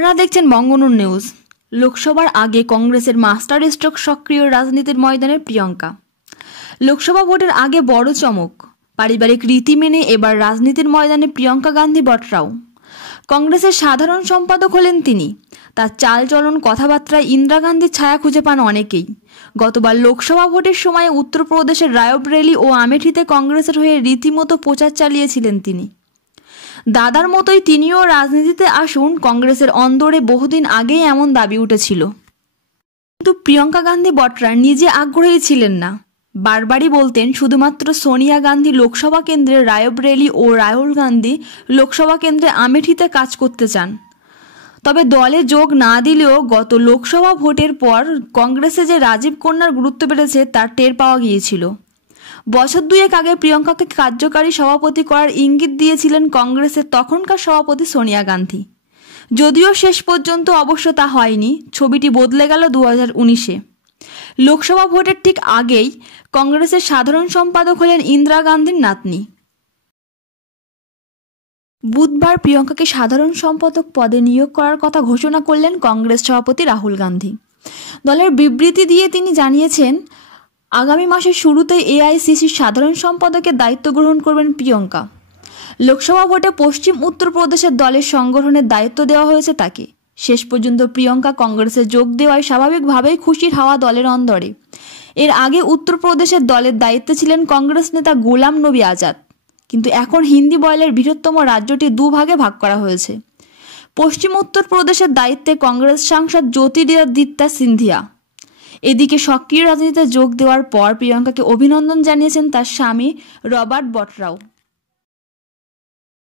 আপনারা দেখছেন বঙ্গনুর নিউজ। লোকসভার আগে কংগ্রেসের মাস্টার স্ট্রোক সক্রিয় রাজনীতির ময়দানে প্রিয়ঙ্কা। লোকসভা ভোটের আগে বড় চমক। পারিবারিক রীতি মেনে এবার রাজনীতির ময়দানে প্রিয়ঙ্কা গান্ধী বটরাও। কংগ্রেসের সাধারণ সম্পাদক হলেন তিনি। তার চালচলন কথাবার্তায় ইন্দিরা গান্ধীর ছায়া খুঁজে পান অনেকেই। গতবার লোকসভা ভোটের সময় উত্তরপ্রদেশের রায়বরেলি ও আমেঠিতে কংগ্রেসের হয়ে রীতিমতো প্রচার চালিয়েছিলেন তিনি। দাদার মতোই তিনিও রাজনীতিতে আসুন, কংগ্রেসের অন্দরে বহুদিন আগেই এমন দাবি উঠেছিল। কিন্তু প্রিয়ঙ্কা গান্ধী বটরা নিজে আগ্রহী ছিলেন না। বারবারই বলতেন, শুধুমাত্র সোনিয়া গান্ধী লোকসভা কেন্দ্রে রায়বরেলি ও রাহুল গান্ধী লোকসভা কেন্দ্রে আমেঠিতে কাজ করতে চান। তবে দলে যোগ না দিলেও গত লোকসভা ভোটের পর কংগ্রেসে যে রাজীব কন্যার গুরুত্ব বেড়েছে, তার টের পাওয়া গিয়েছিল। বছর দুয়েক আগে প্রিয়ঙ্কাকে কার্যকারী সভাপতি করার ইঙ্গিত দিয়েছিলেন কংগ্রেসের তখনকার সভাপতি সোনিয়া গান্ধী। যদিও শেষ পর্যন্ত অবশ্য তা হয়নি, ছবিটি বদলে গেল দু হাজার উনিশে। লোকসভা ভোটের ঠিক আগেই কংগ্রেসের সাধারণ সম্পাদক হলেন ইন্দিরা গান্ধীর নাতনি। বুধবার প্রিয়ঙ্কাকে সাধারণ সম্পাদক পদে নিয়োগ করার কথা ঘোষণা করলেন কংগ্রেস সভাপতি রাহুল গান্ধী। দলের বিবৃতি দিয়ে তিনি জানিয়েছেন আগামী মাসের শুরুতে এআইসিসির সাধারণ সম্পাদকের দায়িত্ব গ্রহণ করবেন প্রিয়ঙ্কা। লোকসভা ভোটে পশ্চিম উত্তরপ্রদেশের দলের সংগঠনের দায়িত্ব দেওয়া হয়েছে তাকে। শেষ পর্যন্ত প্রিয়ঙ্কা কংগ্রেসে যোগ দেওয়ায় স্বাভাবিকভাবেই খুশির হাওয়া দলের অন্দরে। এর আগে উত্তরপ্রদেশের দলের দায়িত্বে ছিলেন কংগ্রেস নেতা গোলাম নবী আজাদ। কিন্তু এখন হিন্দি বয়লের বৃহত্তম রাজ্যটি দুভাগে ভাগ করা হয়েছে। পশ্চিম উত্তরপ্রদেশের দায়িত্বে কংগ্রেস সাংসদ জ্যোতিরাদিত্য সিন্ধিয়া। এদিকে সক্রিয় রাজনীতিতে যোগ দেওয়ার পর প্রিয়াঙ্কাকে অভিনন্দন জানিয়েছেন তার স্বামী রবার্ট বটরাও।